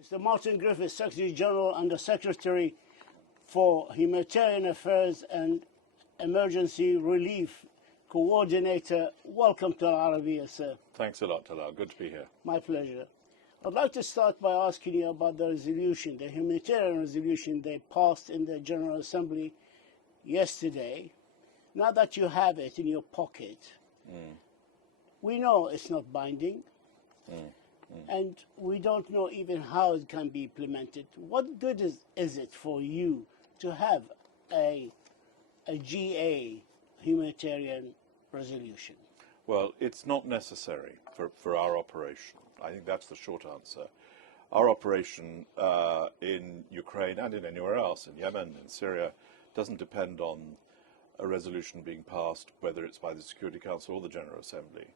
Mr. Martin Griffiths, Secretary General and the Secretary for Humanitarian Affairs and Emergency Relief Coordinator, welcome to Arabiya, sir. Thanks a lot, Talal. Good to be here. My pleasure. I'd like to start by asking you about the resolution, the humanitarian resolution they passed in the General Assembly yesterday. Now that you have it in your pocket, we know it's not binding, and we don't know even how it can be implemented. What good is it for you to have a GA humanitarian resolution? Well, it's not necessary for our operation. I think that's the short answer. Our operation in Ukraine and in anywhere else, in Yemen, in Syria, doesn't depend on a resolution being passed, whether it's by the Security Council or the General Assembly.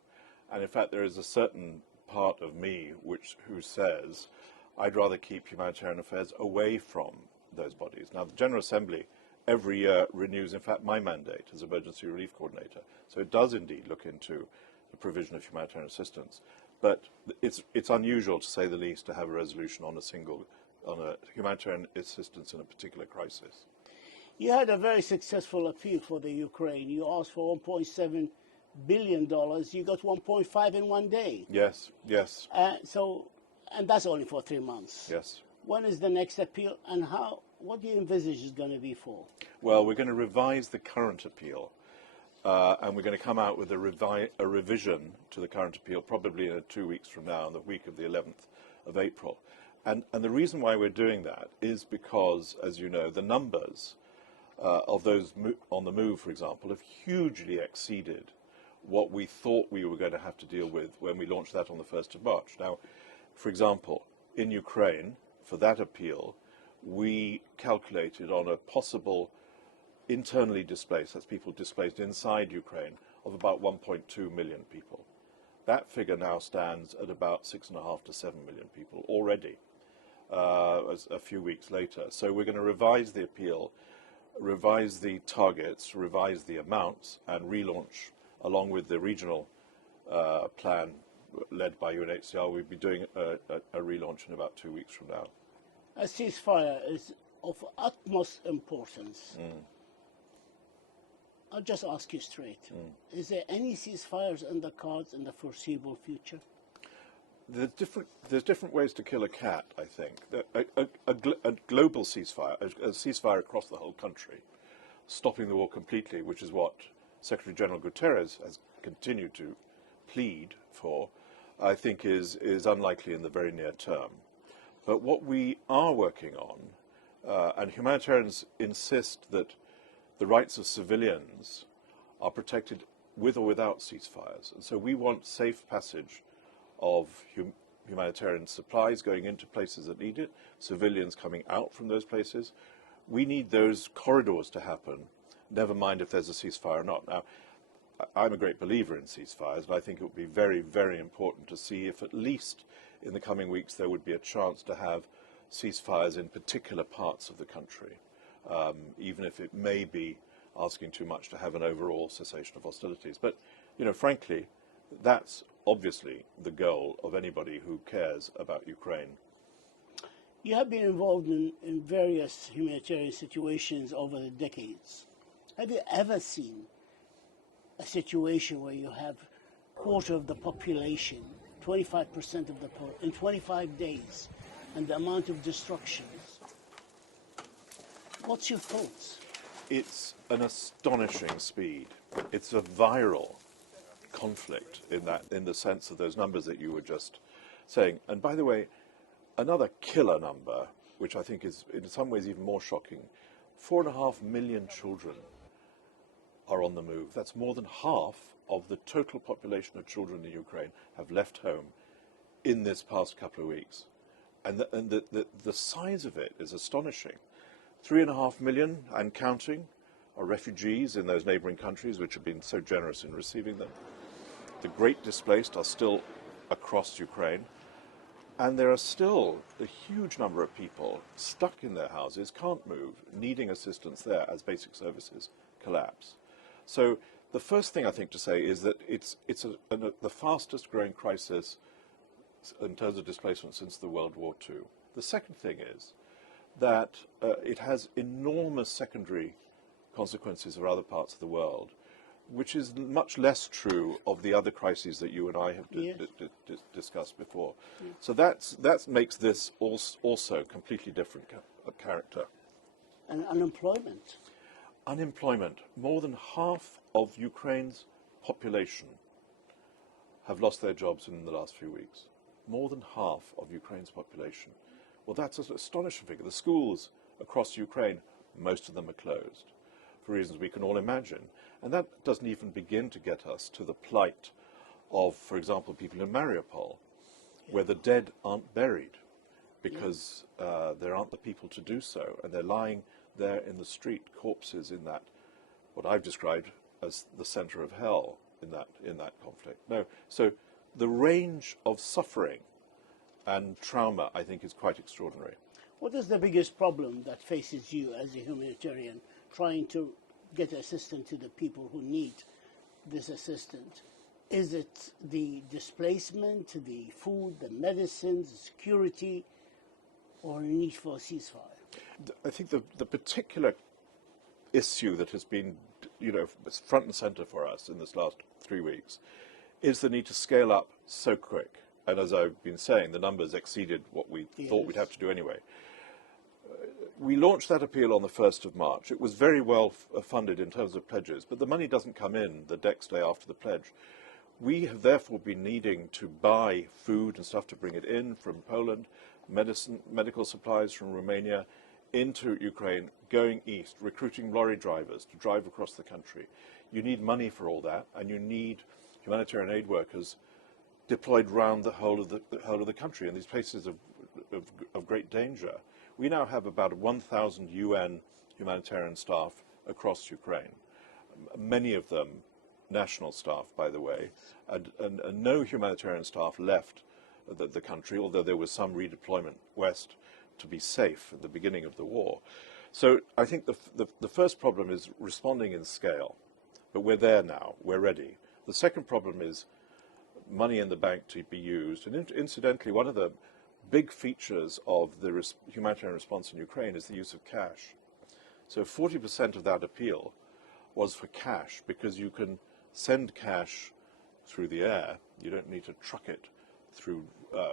And in fact, there is a certain part of me who says I'd rather keep humanitarian affairs away from those bodies. Now, the General Assembly every year renews, in fact, my mandate as Emergency Relief Coordinator. So it does indeed look into the provision of humanitarian assistance. But it's unusual, to say the least, to have a resolution on a humanitarian assistance in a particular crisis. You had a very successful appeal for the Ukraine. You asked for $1.7 billion. You got 1.5 in one day. Yes, yes. And that's only for 3 months. Yes. When is the next appeal, and what do you envisage is going to be for? Well, we're going to revise the current appeal, and we're going to come out with a revision to the current appeal probably in 2 weeks from now, on the week of the 11th of April. And the reason why we're doing that is because, as you know, the numbers of those on the move, for example, have hugely exceeded what we thought we were going to have to deal with when we launched that on the 1st of March. Now, for example, in Ukraine, for that appeal, we calculated on a possible internally displaced, that's people displaced inside Ukraine, of about 1.2 million people. That figure now stands at about 6.5 to 7 million people already, a few weeks later. So we're going to revise the appeal, revise the targets, revise the amounts, and relaunch, along with the regional plan led by UNHCR. We'll be doing a relaunch in about 2 weeks from now. A ceasefire is of utmost importance. I'll just ask you straight. Is there any ceasefires in the cards in the foreseeable future? There's different ways to kill a cat, I think. A global ceasefire, a ceasefire across the whole country, stopping the war completely, which is what Secretary General Guterres has continued to plead for, I think is unlikely in the very near term. But what we are working on, and humanitarians insist that the rights of civilians are protected with or without ceasefires. And so we want safe passage of humanitarian supplies going into places that need it, civilians coming out from those places. We need those corridors to happen, never mind if there's a ceasefire or not. Now, I'm a great believer in ceasefires, but I think it would be very, very important to see if at least in the coming weeks there would be a chance to have ceasefires in particular parts of the country, even if it may be asking too much to have an overall cessation of hostilities. But, you know, frankly, that's obviously the goal of anybody who cares about Ukraine. You have been involved in various humanitarian situations over the decades. Have you ever seen a situation where you have a quarter of the population, 25% of the population, in 25 days, and the amount of destructions? What's your thoughts? It's an astonishing speed. It's a viral conflict in the sense of those numbers that you were just saying. And by the way, another killer number, which I think is in some ways even more shocking, 4.5 million children are on the move. That's more than half of the total population of children in Ukraine have left home in this past couple of weeks. And the size of it is astonishing. 3.5 million and counting are refugees in those neighboring countries which have been so generous in receiving them. The great displaced are still across Ukraine. And there are still a huge number of people stuck in their houses, can't move, needing assistance there as basic services collapse. So the first thing I think to say is that it's the fastest growing crisis in terms of displacement since the World War II. The second thing is that it has enormous secondary consequences for other parts of the world, which is much less true of the other crises that you and I have discussed before. Yeah. So that makes this also completely different character. And unemployment. Unemployment. More than half of Ukraine's population have lost their jobs in the last few weeks. More than half of Ukraine's population. Well, that's an astonishing figure. The schools across Ukraine, most of them are closed, for reasons we can all imagine. And that doesn't even begin to get us to the plight of, for example, people in Mariupol, where the dead aren't buried because there aren't the people to do so, and they're lying there in the street, corpses in that, what I've described as the center of hell in that conflict. No, so the range of suffering and trauma, I think, is quite extraordinary. What is the biggest problem that faces you as a humanitarian trying to get assistance to the people who need this assistance? Is it the displacement, the food, the medicines, the security, or a need for a ceasefire? I think the particular issue that has been, front and center for us in this last 3 weeks is the need to scale up so quick. And as I've been saying, the numbers exceeded what we thought we'd have to do anyway. We launched that appeal on the 1st of March. It was very well funded in terms of pledges, but the money doesn't come in the next day after the pledge. We have therefore been needing to buy food and stuff to bring it in from Poland, medical supplies from Romania, into Ukraine, going east, recruiting lorry drivers to drive across the country. You need money for all that, and you need humanitarian aid workers deployed around the whole of the country in these places of great danger. We now have about 1,000 UN humanitarian staff across Ukraine, many of them national staff, by the way, and no humanitarian staff left the country, although there was some redeployment west to be safe at the beginning of the war. So I think the first problem is responding in scale, but we're there now, we're ready. The second problem is money in the bank to be used, and incidentally, one of the big features of the humanitarian response in Ukraine is the use of cash. So 40% of that appeal was for cash, because you can send cash through the air. You don't need to truck it through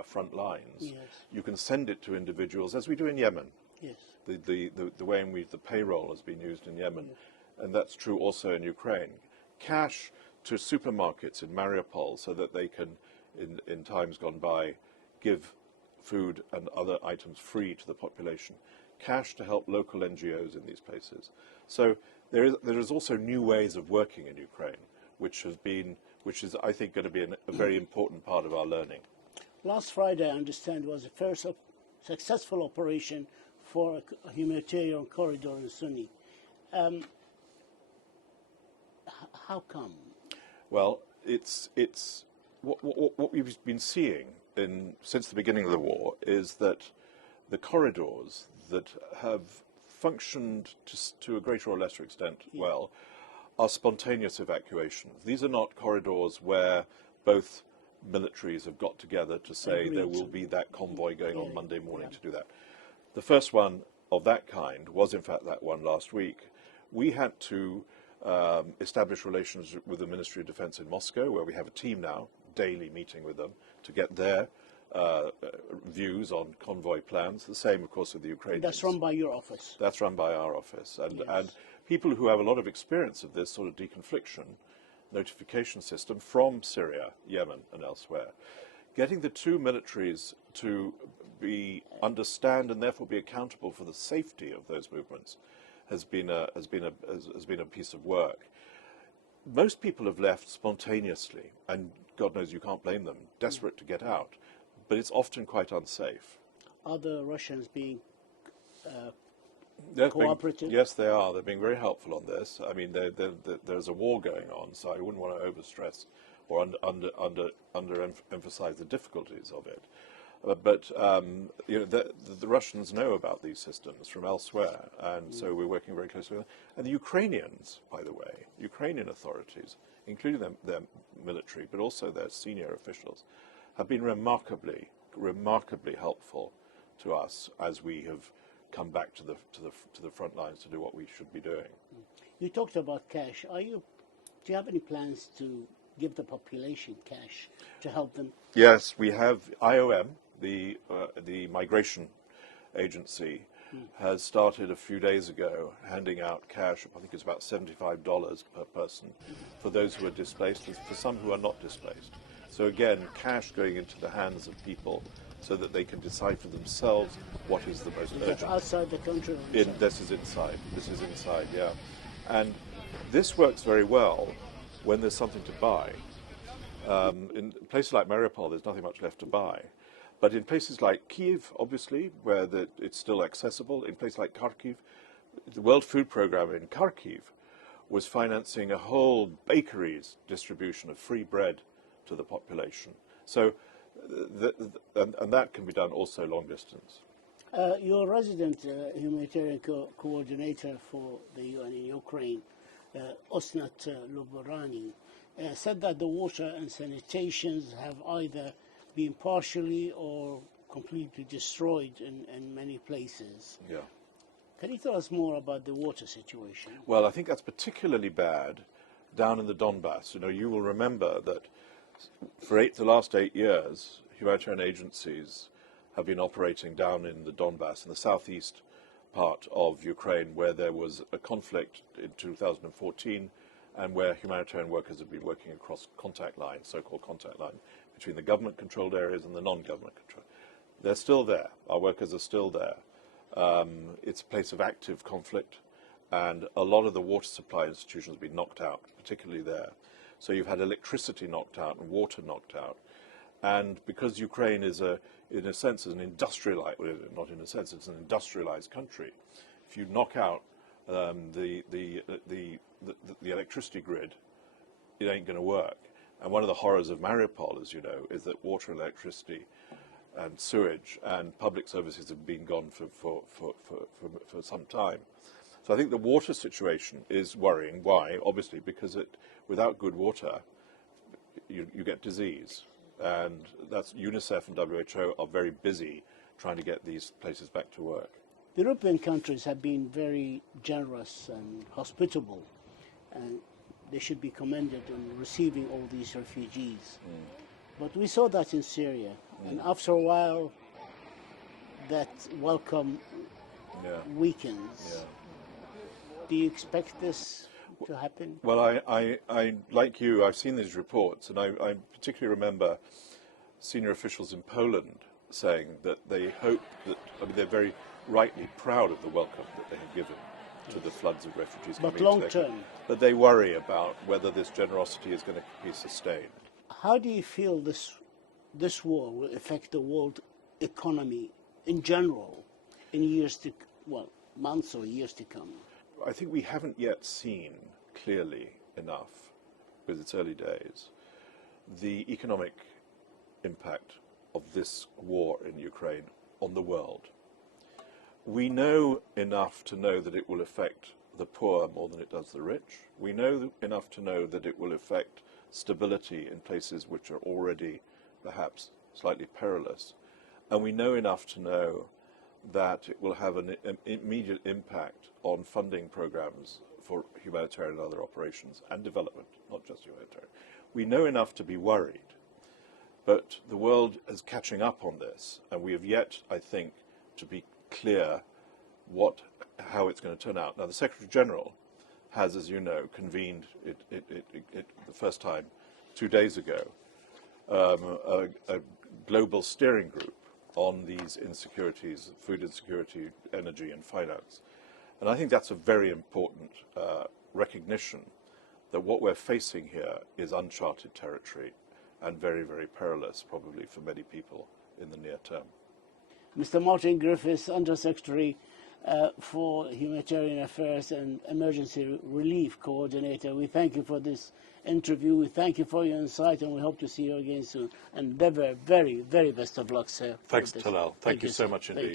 front lines. Yes. You can send it to individuals, as we do in Yemen. Yes. The way in which the payroll has been used in Yemen, and that's true also in Ukraine. Cash to supermarkets in Mariupol so that they can, in times gone by, give food and other items free to the population. Cash to help local NGOs in these places. So there is also new ways of working in Ukraine, which is, I think, going to be a very important part of our learning. Last Friday, I understand, was the first successful operation for a humanitarian corridor in Sunni. How come? Well, it's what we've been seeing since the beginning of the war is that the corridors that have functioned to a greater or lesser extent well are spontaneous evacuations. These are not corridors where both militaries have got together to say there will be that convoy going on Monday morning to do that. The first one of that kind was, in fact, that one last week. We had to establish relations with the Ministry of Defense in Moscow, where we have a team now, daily meeting with them, to get their views on convoy plans. The same, of course, with the Ukrainians. That's run by your office. That's run by our office. And people who have a lot of experience of this sort of deconfliction notification system from Syria, Yemen, and elsewhere. Getting the two militaries to understand and therefore be accountable for the safety of those movements has been a piece of work. Most people have left spontaneously, and God knows you can't blame them, desperate to get out, but it's often quite unsafe. Are the Russians being Yes, cooperative? Yes, they are. They're being very helpful on this. I mean, there's a war going on, so I wouldn't want to overstress or underemphasize the difficulties of it. The Russians know about these systems from elsewhere, and so we're working very closely with them. And the Ukrainians, by the way, Ukrainian authorities, including their military, but also their senior officials, have been remarkably helpful to us as we have come back to the front lines to do what we should be doing. You talked about cash. Do you have any plans to give the population cash to help them? Yes, we have IOM, the migration agency, has started a few days ago handing out cash. I think it's about $75 per person for those who are displaced and for some who are not displaced. So again, cash going into the hands of people so that they can decide for themselves what is the most urgent. Outside the country? This is inside. This is inside, yeah. And this works very well when there's something to buy. In places like Mariupol, there's nothing much left to buy. But in places like Kiev, obviously, where it's still accessible, in places like Kharkiv, the World Food Programme in Kharkiv was financing a whole bakery's distribution of free bread to the population. So, and that can be done also long distance. Your resident humanitarian coordinator for the UN in Ukraine, Osnat Luborani, said that the water and sanitations have either been partially or completely destroyed in many places. Yeah. Can you tell us more about the water situation? Well, I think that's particularly bad down in the Donbass. You know, you will remember that for the last 8 years, humanitarian agencies have been operating down in the Donbass, in the southeast part of Ukraine, where there was a conflict in 2014 and where humanitarian workers have been working across contact lines, so-called contact line, between the government-controlled areas and the non-government controlled. They're still there. Our workers are still there. It's a place of active conflict, and a lot of the water supply institutions have been knocked out, particularly there. So you've had electricity knocked out and water knocked out. And because Ukraine is, in a sense, an industrialized, well, not in a sense, it's an industrialized country, if you knock out the electricity grid, it ain't going to work. And one of the horrors of Mariupol, as you know, is that water and electricity and sewage and public services have been gone for some time. So I think the water situation is worrying. Why? Obviously, because without good water, you get disease. And that's UNICEF and WHO are very busy trying to get these places back to work. The European countries have been very generous and hospitable, and they should be commended in receiving all these refugees. But we saw that in Syria, and after a while, that welcome weakens. Yeah. Do you expect this to happen? Well, I like you, I've seen these reports, and I particularly remember senior officials in Poland saying that they hope that, I mean, they're very rightly proud of the welcome that they have given to the floods of refugees coming into long their term. country. But they worry about whether this generosity is going to be sustained. How do you feel this war will affect the world economy in general in months or years to come? I think we haven't yet seen clearly enough, because it's early days, the economic impact of this war in Ukraine on the world. We know enough to know that it will affect the poor more than it does the rich. We know enough to know that it will affect stability in places which are already perhaps slightly perilous. And we know enough to know that it will have an immediate impact on funding programs for humanitarian and other operations and development, not just humanitarian. We know enough to be worried, but the world is catching up on this, and we have yet, I think, to be clear how it's going to turn out. Now, the Secretary General has, as you know, convened it the first time 2 days ago, a global steering group on these insecurities, food insecurity, energy and finance. And I think that's a very important recognition that what we're facing here is uncharted territory and very, very perilous, probably for many people in the near term. Mr. Martin Griffiths, Under-Secretary for Humanitarian Affairs and Emergency Relief Coordinator, we thank you for this interview. We thank you for your insight, and we hope to see you again soon. And very, very best of luck, sir. Thanks, Talal. Thank you so much indeed.